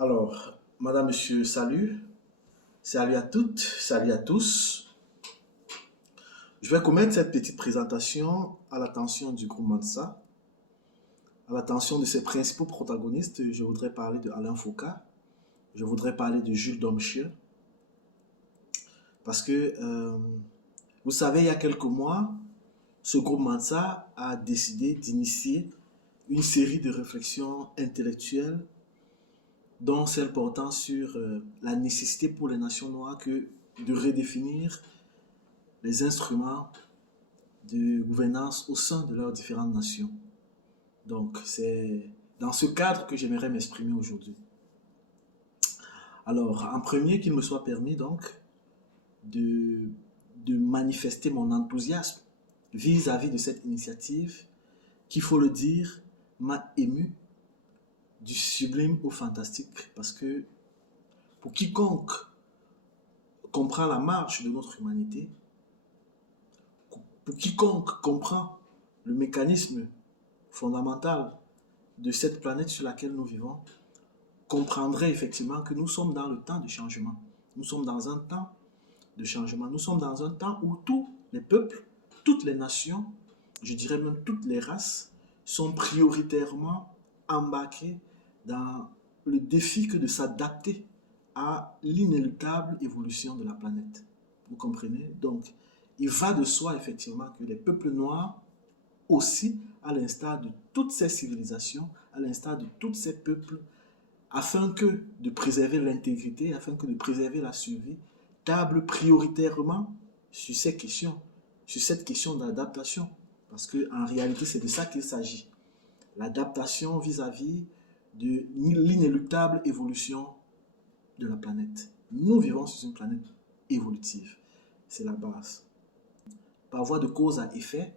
Alors, madame, monsieur, salut. Salut à toutes, salut à tous. Je vais commettre cette petite présentation à l'attention du groupe Mansa, à l'attention de ses principaux protagonistes. Je voudrais parler de Alain Foucault, je voudrais parler de Jules Domchier, parce que, vous savez, il y a quelques mois, ce groupe Mansa a décidé d'initier une série de réflexions intellectuelles, dont celle portant sur la nécessité pour les nations noires de redéfinir les instruments de gouvernance au sein de leurs différentes nations. Donc, c'est dans ce cadre que j'aimerais m'exprimer aujourd'hui. Alors, en premier, qu'il me soit permis donc de, de manifester mon enthousiasme vis-à-vis de cette initiative qui, il faut le dire, m'a ému du sublime au fantastique, parce que pour quiconque comprend la marche de notre humanité, pour quiconque comprend le mécanisme fondamental de cette planète sur laquelle nous vivons, comprendrait effectivement que nous sommes dans le temps du changement. Nous sommes dans un temps de changement. Nous sommes dans un temps où tous les peuples, toutes les nations, je dirais même toutes les races, sont prioritairement embarqués dans le défi que de s'adapter à l'inéluctable évolution de la planète. Vous comprenez? Donc, il va de soi effectivement que les peuples noirs aussi, à l'instar de toutes ces civilisations, à l'instar de tous ces peuples, afin que de préserver l'intégrité, afin que de préserver la survie, table prioritairement sur ces questions, sur cette question d'adaptation. Parce qu'en réalité, c'est de ça qu'il s'agit. L'adaptation vis-à-vis de l'inéluctable évolution de la planète. Nous vivons sur une planète évolutive. C'est la base. Par voie de cause à effet,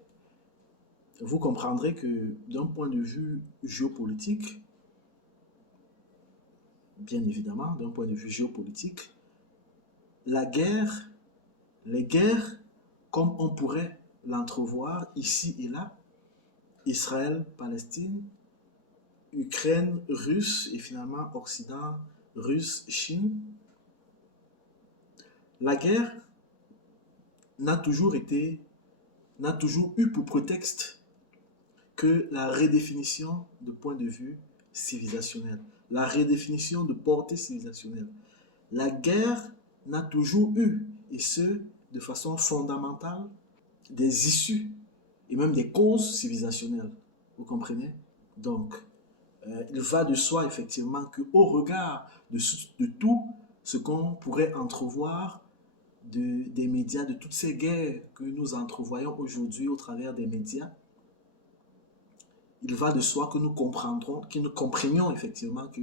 vous comprendrez que d'un point de vue géopolitique, bien évidemment, d'un point de vue géopolitique, la guerre, les guerres, comme on pourrait l'entrevoir ici et là, Israël, Palestine, Ukraine, Russe et finalement Occident, Russe, Chine, la guerre n'a toujours été, n'a toujours eu pour prétexte que la redéfinition de point de vue civilisationnel, la redéfinition de portée civilisationnelle. La guerre n'a toujours eu, et ce, de façon fondamentale, des issues et même des causes civilisationnelles. Vous comprenez? Donc, il va de soi effectivement qu'au regard de tout ce qu'on pourrait entrevoir des médias, de toutes ces guerres que nous entrevoyons aujourd'hui au travers des médias, il va de soi que nous comprenions effectivement que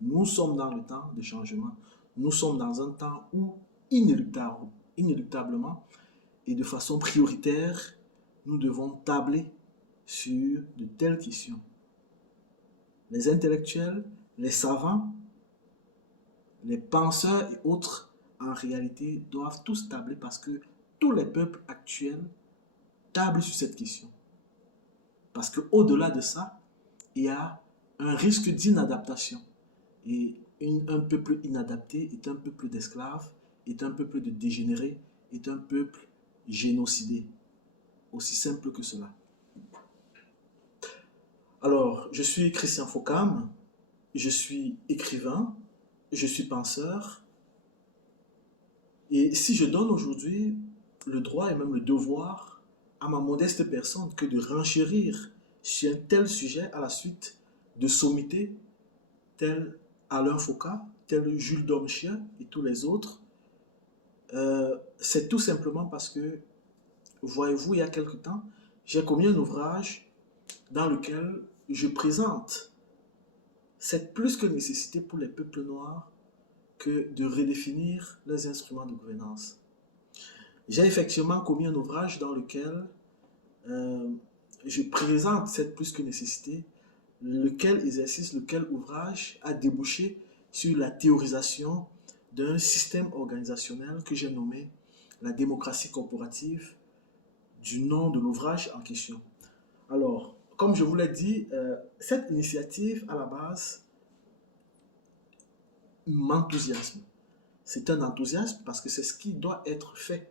nous sommes dans le temps de changement. Nous sommes dans un temps où, inéluctablement et de façon prioritaire, nous devons tabler sur de telles questions. Les intellectuels, les savants, les penseurs et autres, en réalité, doivent tous tabler parce que tous les peuples actuels tablent sur cette question. Parce qu'au-delà de ça, il y a un risque d'inadaptation. Et un peuple inadapté est un peuple d'esclaves, est un peuple de dégénérés, est un peuple génocidé. Aussi simple que cela. Alors, je suis Christian Faucam, je suis écrivain, je suis penseur. Et si je donne aujourd'hui le droit et même le devoir à ma modeste personne que de renchérir sur un tel sujet à la suite de sommités tels Alain Foucault, tels Jules Domchier et tous les autres, c'est tout simplement parce que, voyez-vous, il y a quelque temps, j'ai commis un ouvrage dans lequel je présente cette plus que nécessité pour les peuples noirs que de redéfinir leurs instruments de gouvernance. J'ai effectivement commis un ouvrage dans lequel je présente cette plus que nécessité, lequel exercice, lequel ouvrage a débouché sur la théorisation d'un système organisationnel que j'ai nommé la démocratie corporative, du nom de l'ouvrage en question. Alors, comme je vous l'ai dit, cette initiative, à la base, m'enthousiasme. C'est un enthousiasme parce que c'est ce qui doit être fait.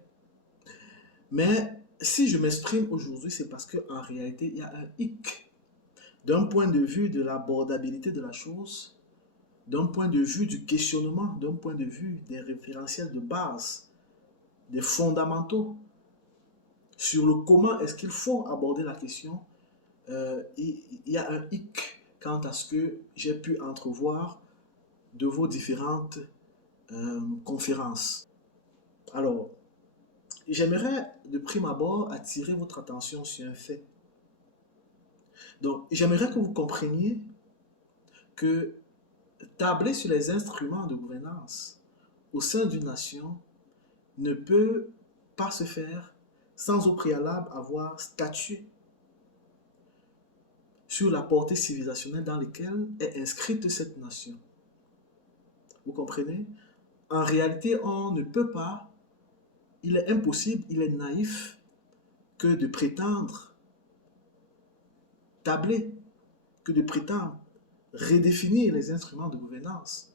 Mais si je m'exprime aujourd'hui, c'est parce qu'en réalité, il y a un hic. D'un point de vue de l'abordabilité de la chose, d'un point de vue du questionnement, d'un point de vue des référentiels de base, des fondamentaux, sur le comment est-ce qu'il faut aborder la question, il y a un hic quant à ce que j'ai pu entrevoir de vos différentes conférences. Alors, j'aimerais de prime abord attirer votre attention sur un fait. Donc, j'aimerais que vous compreniez que tabler sur les instruments de gouvernance au sein d'une nation ne peut pas se faire sans au préalable avoir statué sur la portée civilisationnelle dans laquelle est inscrite cette nation. Vous comprenez? En réalité, on ne peut pas, il est impossible, il est naïf que de prétendre tabler, que de prétendre redéfinir les instruments de gouvernance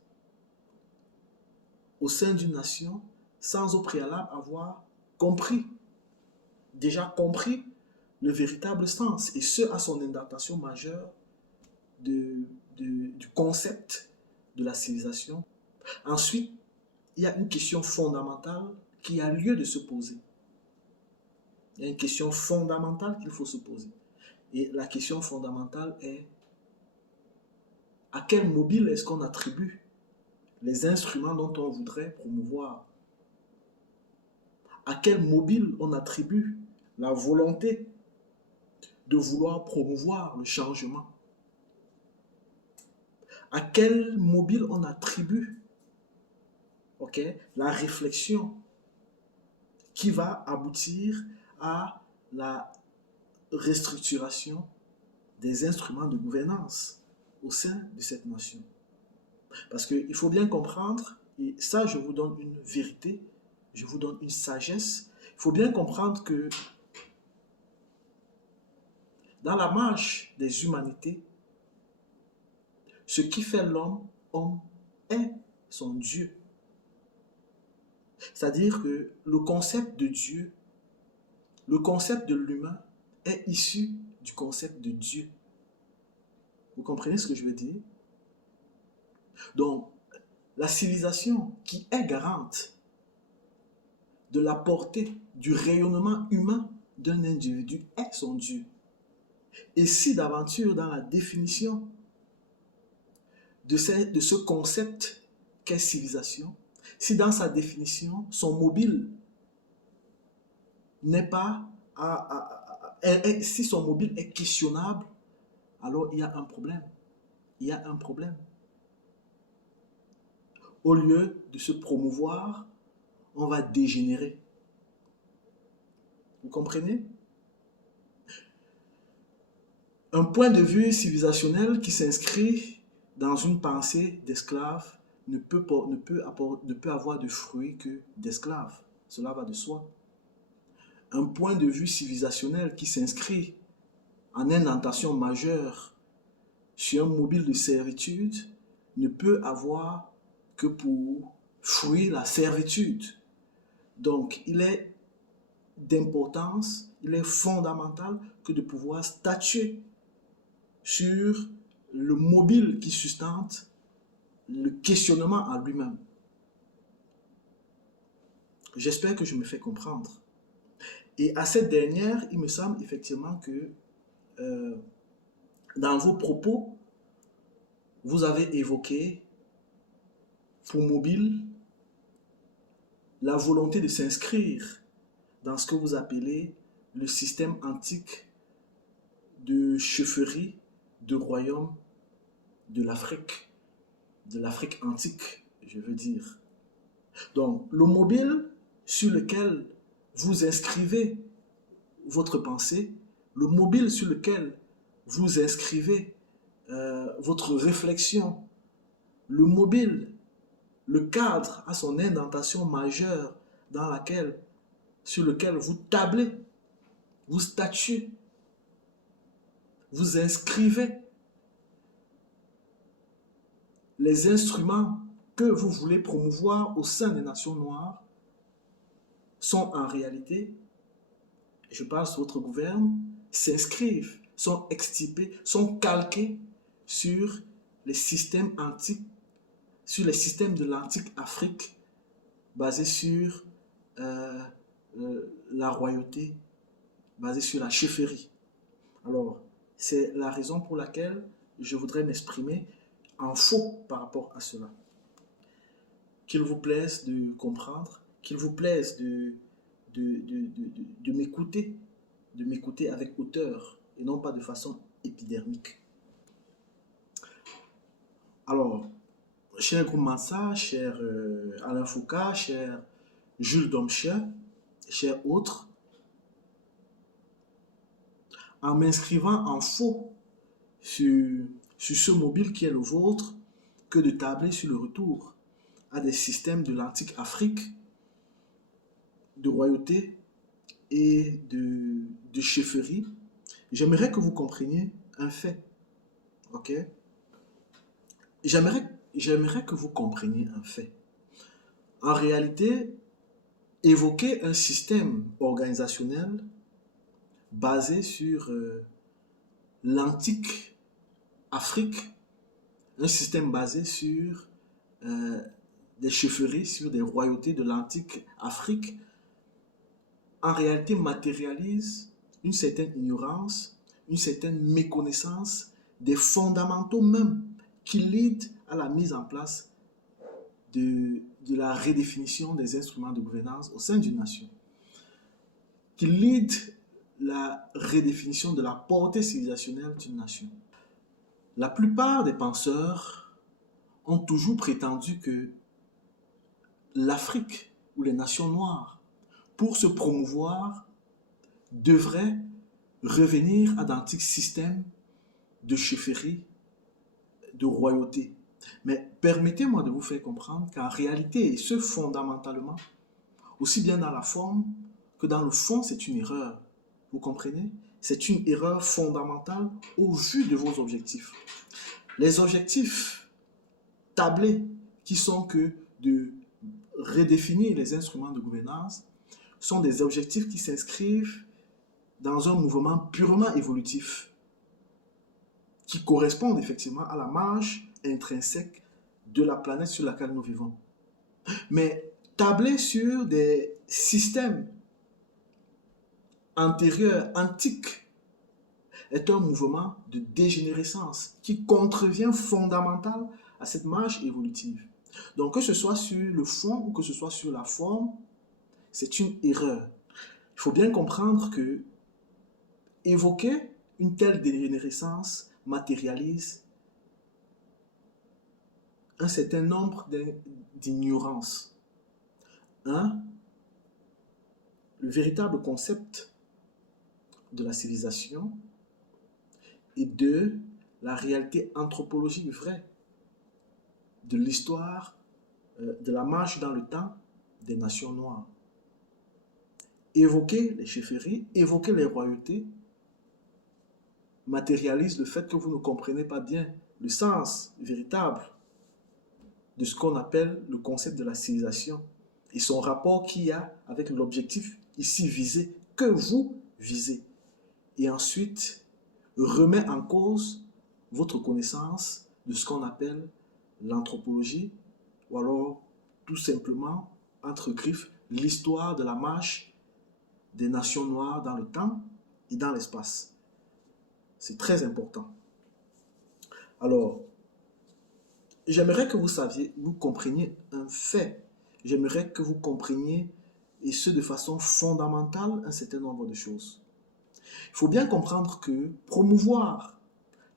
au sein d'une nation sans au préalable avoir compris, déjà compris le véritable sens, et ce à son indentation majeure du concept de la civilisation. Ensuite, il y a une question fondamentale qui a lieu de se poser. Il y a une question fondamentale qu'il faut se poser. Et la question fondamentale est: à quel mobile est-ce qu'on attribue les instruments dont on voudrait promouvoir? À quel mobile on attribue la volonté de vouloir promouvoir le changement? À quel mobile on attribue la réflexion qui va aboutir à la restructuration des instruments de gouvernance au sein de cette nation? Parce qu'il faut bien comprendre, et ça je vous donne une vérité, je vous donne une sagesse, il faut bien comprendre que dans la marche des humanités, ce qui fait l'homme, homme est son Dieu. C'est-à-dire que le concept de Dieu, le concept de l'humain est issu du concept de Dieu. Vous comprenez ce que je veux dire? Donc, la civilisation qui est garante de la portée, du rayonnement humain d'un individu est son Dieu. Et si d'aventure dans la définition de ce concept qu'est civilisation, si dans sa définition, son mobile n'est pas, si son mobile est questionnable, alors il y a un problème. Il y a un problème. Au lieu de se promouvoir, on va dégénérer. Vous comprenez? Un point de vue civilisationnel qui s'inscrit dans une pensée d'esclave ne peut avoir de fruits que d'esclaves. Cela va de soi. Un point de vue civilisationnel qui s'inscrit en indentation majeure sur un mobile de servitude ne peut avoir que pour fruit la servitude. Donc, il est d'importance, il est fondamental que de pouvoir statuer sur le mobile qui sustente le questionnement à lui-même. J'espère que je me fais comprendre. Et à cette dernière, il me semble effectivement que dans vos propos, vous avez évoqué pour mobile la volonté de s'inscrire dans ce que vous appelez le système antique de chefferie de royaume de l'Afrique antique, je veux dire. Donc, le mobile sur lequel vous inscrivez votre pensée, le mobile sur lequel vous inscrivez votre réflexion, le mobile, le cadre à son indentation majeure sur lequel vous tablez, vous statuez, vous inscrivez les instruments que vous voulez promouvoir au sein des nations noires sont en réalité, je parle sur votre gouverne, s'inscrivent, sont extirpés, sont calqués sur les systèmes antiques, sur les systèmes de l'antique Afrique basés sur la royauté, basés sur la chefferie. Alors, c'est la raison pour laquelle je voudrais m'exprimer en faux par rapport à cela. Qu'il vous plaise de comprendre, qu'il vous plaise de m'écouter avec hauteur et non pas de façon épidermique. Alors, cher Goumansa, cher Alain Foucault, cher Jules Domcher, chers autres, en m'inscrivant en faux sur ce mobile qui est le vôtre, que de tabler sur le retour à des systèmes de l'antique Afrique, de royauté et de chefferie, j'aimerais que vous compreniez un fait. Ok? J'aimerais que vous compreniez un fait. En réalité, évoquer un système organisationnel basé sur l'antique Afrique, un système basé sur des chefferies, sur des royautés de l'antique Afrique, en réalité matérialise une certaine ignorance, une certaine méconnaissance des fondamentaux même qui lead à la mise en place de la redéfinition des instruments de gouvernance au sein d'une nation, qui lead la redéfinition de la portée civilisationnelle d'une nation. La plupart des penseurs ont toujours prétendu que l'Afrique ou les nations noires, pour se promouvoir, devraient revenir à d'antiques systèmes de chefferie, de royauté. Mais permettez-moi de vous faire comprendre qu'en réalité, et ce fondamentalement, aussi bien dans la forme que dans le fond, c'est une erreur. Vous comprenez? C'est une erreur fondamentale au vu de vos objectifs. Les objectifs tablés, qui sont que de redéfinir les instruments de gouvernance, sont des objectifs qui s'inscrivent dans un mouvement purement évolutif, qui correspondent effectivement à la marge intrinsèque de la planète sur laquelle nous vivons. Mais tabler sur des systèmes antérieurs, antiques, est un mouvement de dégénérescence qui contrevient fondamentalement à cette marche évolutive. Donc que ce soit sur le fond ou que ce soit sur la forme, c'est une erreur. Il faut bien comprendre que évoquer une telle dégénérescence matérialise un certain nombre d'ignorances. Un, le véritable concept de la civilisation, et deux, la réalité anthropologique vraie de l'histoire, de la marche dans le temps des nations noires. Évoquer les chefferies, évoquer les royautés, matérialise le fait que vous ne comprenez pas bien le sens véritable de ce qu'on appelle le concept de la civilisation et son rapport qu'il y a avec l'objectif ici visé, que vous visez. Et ensuite, remet en cause votre connaissance de ce qu'on appelle l'anthropologie, ou alors tout simplement, entre griffes, l'histoire de la marche des nations noires dans le temps et dans l'espace. C'est très important. Alors, j'aimerais que vous compreniez un fait. J'aimerais que vous compreniez, et ce de façon fondamentale, un certain nombre de choses. Il faut bien comprendre que promouvoir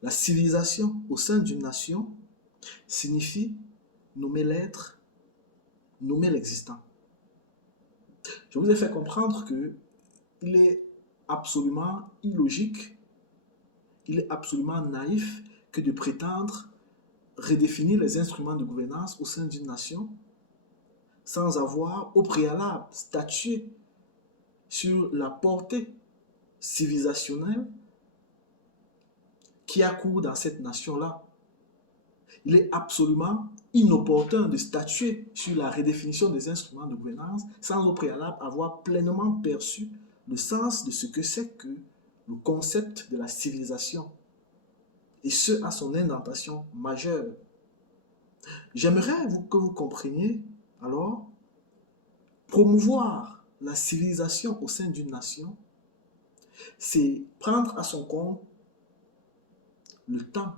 la civilisation au sein d'une nation signifie nommer l'être, nommer l'existant. Je vous ai fait comprendre qu'il est absolument illogique, il est absolument naïf que de prétendre redéfinir les instruments de gouvernance au sein d'une nation sans avoir au préalable statué sur la portée civilisationnelle qui a cours dans cette nation-là. Il est absolument inopportun de statuer sur la redéfinition des instruments de gouvernance sans au préalable avoir pleinement perçu le sens de ce que c'est que le concept de la civilisation, et ce à son indentation majeure. J'aimerais que vous compreniez alors, promouvoir la civilisation au sein d'une nation, c'est prendre à son compte le temps.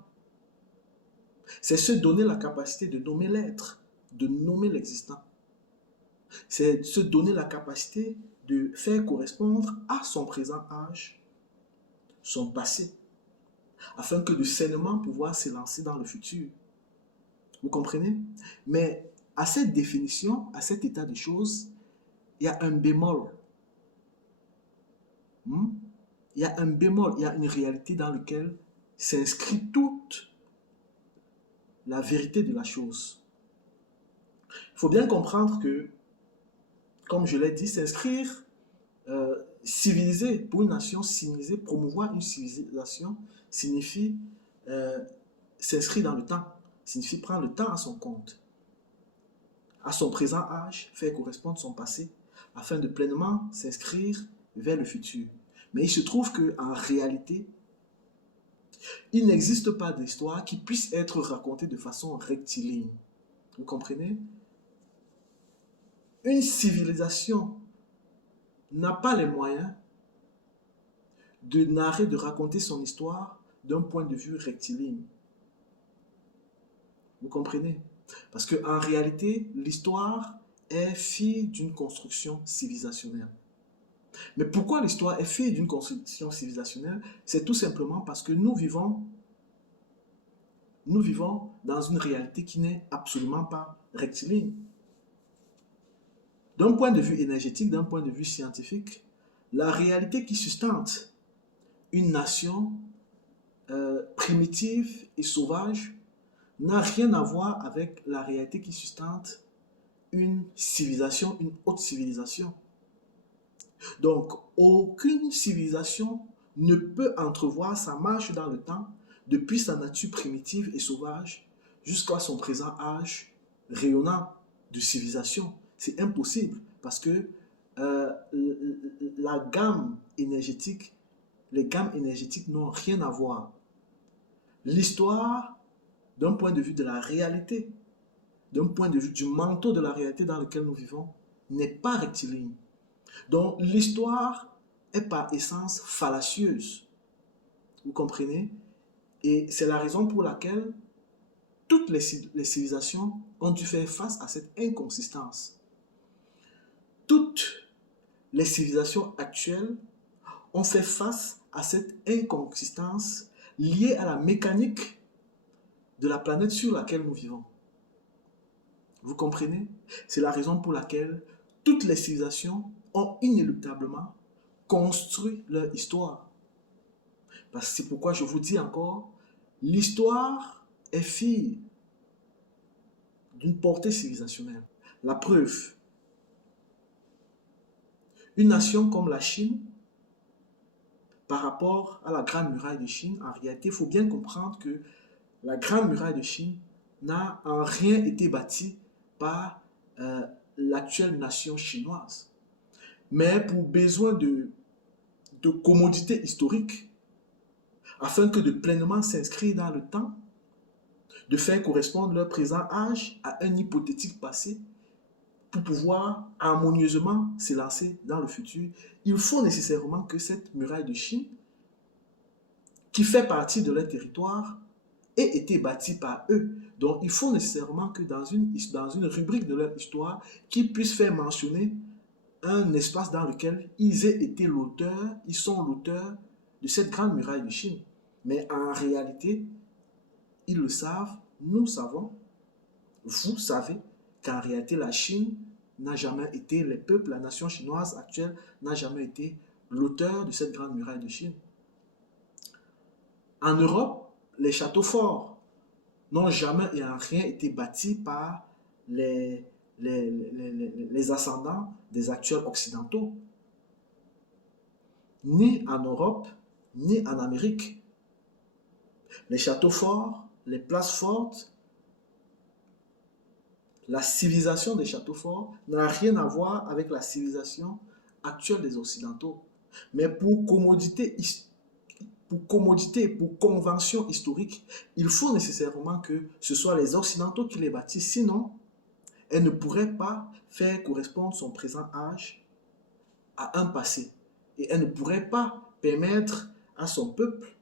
C'est se donner la capacité de nommer l'être, de nommer l'existant. C'est se donner la capacité de faire correspondre à son présent âge son passé, afin que de sainement pouvoir s'élancer dans le futur. Vous comprenez? Mais à cette définition, à cet état de choses, il y a un bémol. Il y a un bémol, il y a une réalité dans laquelle s'inscrit toute la vérité de la chose. Il faut bien comprendre que, comme je l'ai dit, s'inscrire, civiliser, pour une nation civilisée, promouvoir une civilisation, signifie s'inscrire dans le temps, signifie prendre le temps à son compte, à son présent âge, faire correspondre son passé, afin de pleinement s'inscrire vers le futur. Mais il se trouve qu'en réalité, il n'existe pas d'histoire qui puisse être racontée de façon rectiligne. Vous comprenez? Une civilisation n'a pas les moyens de narrer, de raconter son histoire d'un point de vue rectiligne. Vous comprenez? Parce qu'en réalité, l'histoire est fille d'une construction civilisationnelle. Mais pourquoi l'histoire est fille d'une construction civilisationnelle? C'est tout simplement parce que nous vivons dans une réalité qui n'est absolument pas rectiligne. D'un point de vue énergétique, d'un point de vue scientifique, la réalité qui sustente une nation primitive et sauvage n'a rien à voir avec la réalité qui sustente une civilisation, une haute civilisation. Donc, aucune civilisation ne peut entrevoir sa marche dans le temps depuis sa nature primitive et sauvage jusqu'à son présent âge rayonnant de civilisation. C'est impossible parce que la gamme énergétique, les gammes énergétiques n'ont rien à voir. L'histoire, d'un point de vue de la réalité, d'un point de vue du manteau de la réalité dans lequel nous vivons, n'est pas rectiligne. Donc l'histoire est par essence fallacieuse. Vous comprenez? Et c'est la raison pour laquelle toutes les civilisations ont dû faire face à cette inconsistance. Toutes les civilisations actuelles ont fait face à cette inconsistance liée à la mécanique de la planète sur laquelle nous vivons. Vous comprenez? C'est la raison pour laquelle toutes les civilisations ont inéluctablement construit leur histoire. Parce que c'est pourquoi je vous dis encore, l'histoire est fille d'une portée civilisationnelle. La preuve, une nation comme la Chine, par rapport à la Grande Muraille de Chine, en réalité, il faut bien comprendre que la Grande Muraille de Chine n'a en rien été bâtie par l'actuelle nation chinoise. Mais pour besoin de commodité historique, afin que de pleinement s'inscrire dans le temps, de faire correspondre leur présent âge à un hypothétique passé, pour pouvoir harmonieusement s'élancer dans le futur, il faut nécessairement que cette muraille de Chine, qui fait partie de leur territoire, ait été bâtie par eux. Donc il faut nécessairement que dans une rubrique de leur histoire, qu'ils puissent faire mentionner un espace dans lequel ils aient été l'auteur, ils sont l'auteur de cette grande muraille de Chine. Mais en réalité, ils le savent, nous savons, vous savez qu'en réalité, la Chine n'a jamais été, les peuples, la nation chinoise actuelle n'a jamais été l'auteur de cette grande muraille de Chine. En Europe, les châteaux forts n'ont jamais et en rien été bâtis par les ascendants des actuels occidentaux. Ni en Europe, ni en Amérique. Les châteaux forts, les places fortes la civilisation des châteaux forts n'a rien à voir avec la civilisation actuelle des Occidentaux. Mais pour commodité, pour convention historique, il faut nécessairement que ce soit les Occidentaux qui les bâtissent. Sinon, elle ne pourrait pas faire correspondre son présent âge à un passé. Et elle ne pourrait pas permettre à son peuple,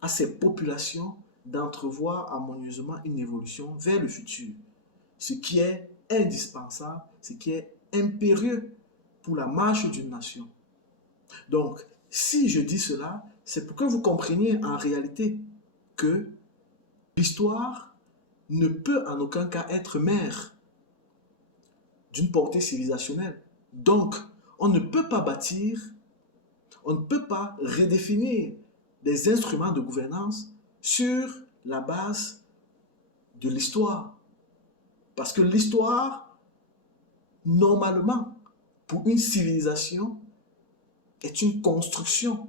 à ses populations, d'entrevoir harmonieusement une évolution vers le futur. Ce qui est indispensable, ce qui est impérieux pour la marche d'une nation. Donc, si je dis cela, c'est pour que vous compreniez en réalité que l'histoire ne peut en aucun cas être mère d'une portée civilisationnelle. Donc, on ne peut pas bâtir, on ne peut pas redéfinir des instruments de gouvernance sur la base de l'histoire. Parce que l'histoire, normalement, pour une civilisation, est une construction.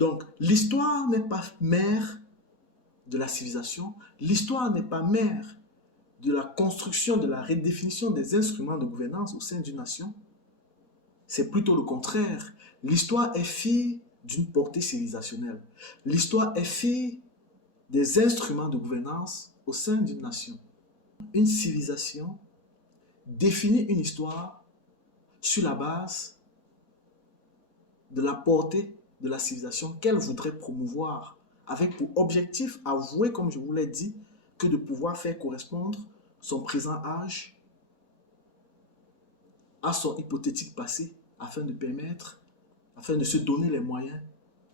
Donc, l'histoire n'est pas mère de la civilisation, l'histoire n'est pas mère de la construction, de la redéfinition des instruments de gouvernance au sein d'une nation. C'est plutôt le contraire. L'histoire est fille d'une portée civilisationnelle. L'histoire est fille des instruments de gouvernance au sein d'une nation. Une civilisation définit une histoire sur la base de la portée de la civilisation qu'elle voudrait promouvoir, avec pour objectif avoué, comme je vous l'ai dit, que de pouvoir faire correspondre son présent âge à son hypothétique passé, afin de se donner les moyens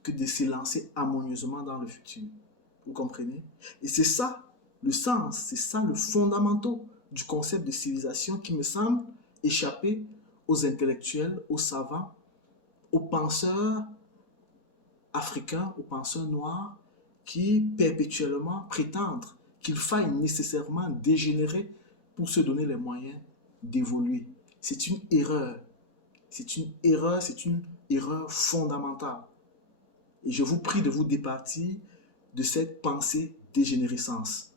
que de s'élancer harmonieusement dans le futur. Vous comprenez? Et c'est ça le sens, c'est ça le fondamental du concept de civilisation qui me semble échapper aux intellectuels, aux savants, aux penseurs africains, aux penseurs noirs qui perpétuellement prétendent qu'il faille nécessairement dégénérer pour se donner les moyens d'évoluer. C'est une erreur. C'est une erreur fondamentale. Et je vous prie de vous départir de cette pensée dégénérescente.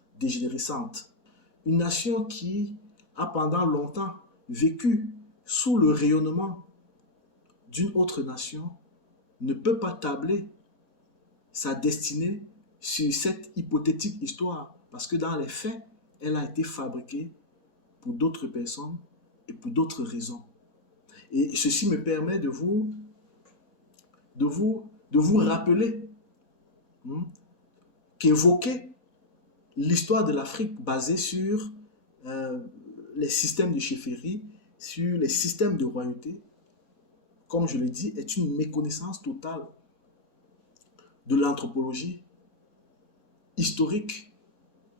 Une nation qui a pendant longtemps vécu sous le rayonnement d'une autre nation ne peut pas tabler sa destinée sur cette hypothétique histoire, parce que dans les faits, elle a été fabriquée pour d'autres personnes et pour d'autres raisons. Et ceci me permet de vous rappeler qu'évoquer l'histoire de l'Afrique basée sur les systèmes de chefferie, sur les systèmes de royauté, comme je l'ai dit, est une méconnaissance totale de l'anthropologie historique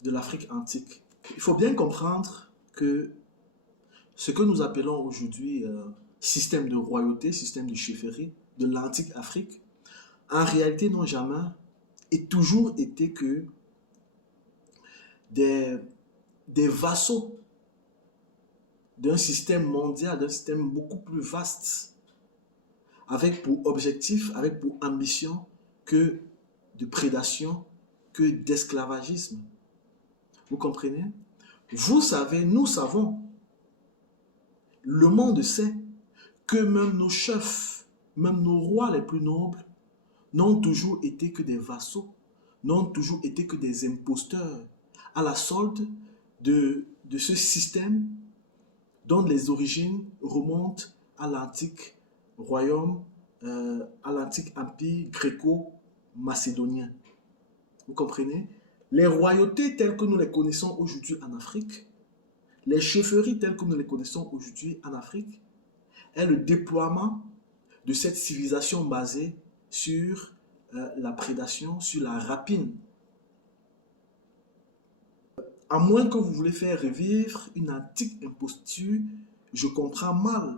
de l'Afrique antique. Il faut bien comprendre que ce que nous appelons aujourd'hui système de royauté, système de chefferie de l'antique Afrique, en réalité n'ont jamais et toujours été que des vassaux d'un système mondial, d'un système beaucoup plus vaste, avec pour objectif, avec pour ambition que de prédation, que d'esclavagisme. Vous comprenez? Vous savez, nous savons, le monde sait que même nos chefs, même nos rois les plus nobles, n'ont toujours été que des vassaux, n'ont toujours été que des imposteurs, à la solde de ce système dont les origines remontent à l'antique royaume, à l'antique empire gréco-macédonien. Vous comprenez? Les royautés telles que nous les connaissons aujourd'hui en Afrique, les chefferies telles que nous les connaissons aujourd'hui en Afrique, est le déploiement de cette civilisation basée sur la prédation, sur la rapine. À moins que vous voulez faire revivre une antique imposture, je comprends mal.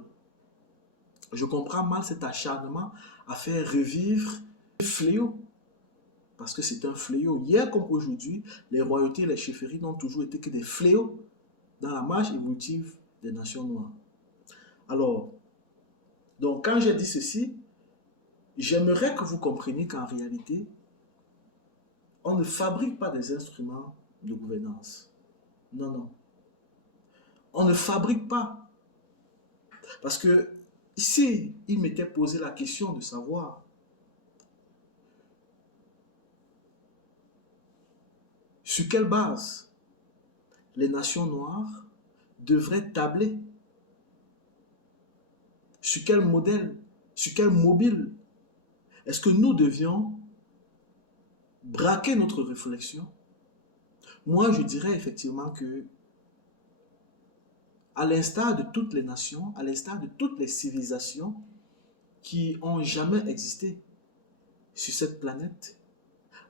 Je comprends mal cet acharnement à faire revivre un fléau. Parce que c'est un fléau. Hier comme aujourd'hui, les royautés et les chefferies n'ont toujours été que des fléaux dans la marche évolutive des nations noires. Alors, donc quand j'ai dit ceci, j'aimerais que vous compreniez qu'en réalité, on ne fabrique pas des instruments de gouvernance. Non, non. On ne fabrique pas. Parce que si il m'était posé la question de savoir sur quelle base les nations noires devraient tabler, sur quel modèle, sur quel mobile, est-ce que nous devions braquer notre réflexion? Moi, je dirais effectivement que, à l'instar de toutes les nations, à l'instar de toutes les civilisations qui ont jamais existé sur cette planète,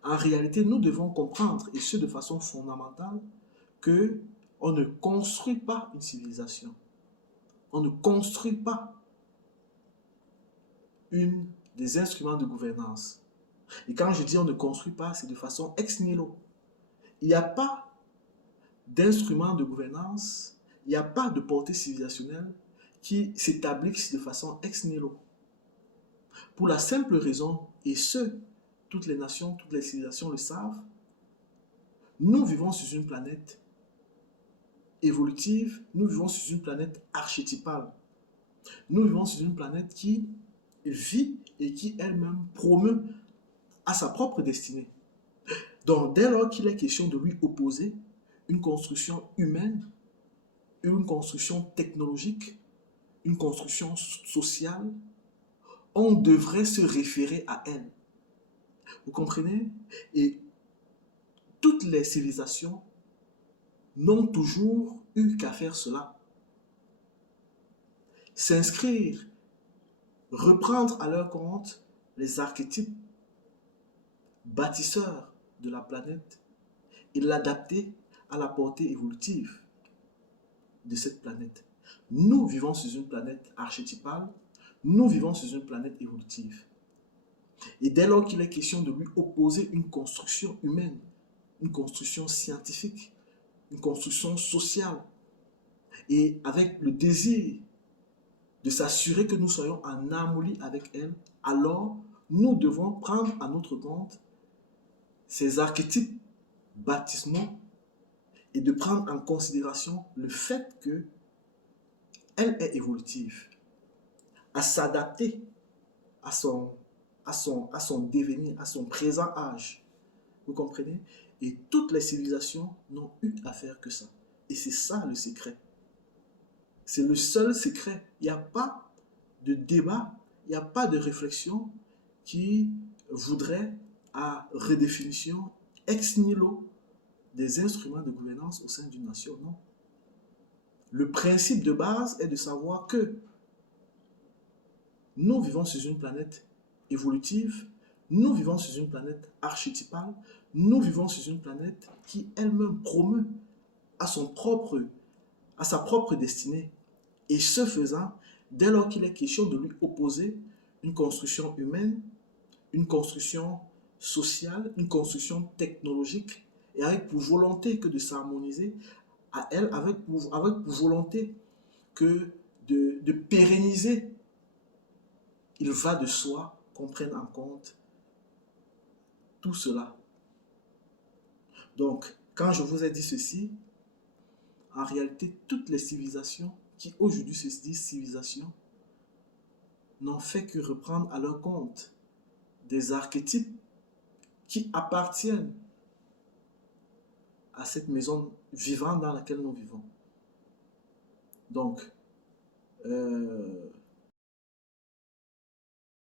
en réalité, nous devons comprendre, et ce de façon fondamentale, que on ne construit pas une civilisation. On ne construit pas des instruments de gouvernance. Et quand je dis on ne construit pas, c'est de façon ex nihilo. Il n'y a pas d'instruments de gouvernance, il n'y a pas de portée civilisationnelle qui s'établissent de façon ex nihilo. Pour la simple raison, et ce, toutes les nations, toutes les civilisations le savent, nous vivons sur une planète évolutive, nous vivons sur une planète archétypale. Nous vivons sur une planète qui vit et qui elle-même promeut à sa propre destinée. Donc, dès lors qu'il est question de lui opposer une construction humaine, une construction technologique, une construction sociale, on devrait se référer à elle. Vous comprenez? Et toutes les civilisations n'ont toujours eu qu'à faire cela. S'inscrire, reprendre à leur compte les archétypes bâtisseurs de la planète et l'adapter à la portée évolutive de cette planète. Nous vivons sur une planète archétypale, nous vivons sur une planète évolutive. Et dès lors qu'il est question de lui opposer une construction humaine, une construction scientifique, une construction sociale, et avec le désir de s'assurer que nous soyons en harmonie avec elle, alors nous devons prendre à notre compte ces archétypes baptismaux et de prendre en considération le fait qu'elle est évolutive, à s'adapter à son devenir, à son présent âge. Vous comprenez? Et toutes les civilisations n'ont eu à faire que ça. Et c'est ça le secret. C'est le seul secret. Il n'y a pas de débat, il n'y a pas de réflexion qui voudrait à redéfinition ex nihilo des instruments de gouvernance au sein d'une nation. Non. Le principe de base est de savoir que nous vivons sur une planète évolutive, nous vivons sur une planète archétypale, nous vivons sur une planète qui elle-même promeut à sa propre destinée. Et ce faisant, dès lors qu'il est question de lui opposer une construction humaine, une construction sociale, une construction technologique, et avec pour volonté que de s'harmoniser à elle, avec pour volonté que de pérenniser, il va de soi qu'on prenne en compte tout cela. Donc, quand je vous ai dit ceci, en réalité, toutes les civilisations qui aujourd'hui se disent civilisations n'ont fait que reprendre à leur compte des archétypes qui appartiennent à cette maison vivante dans laquelle nous vivons. Donc,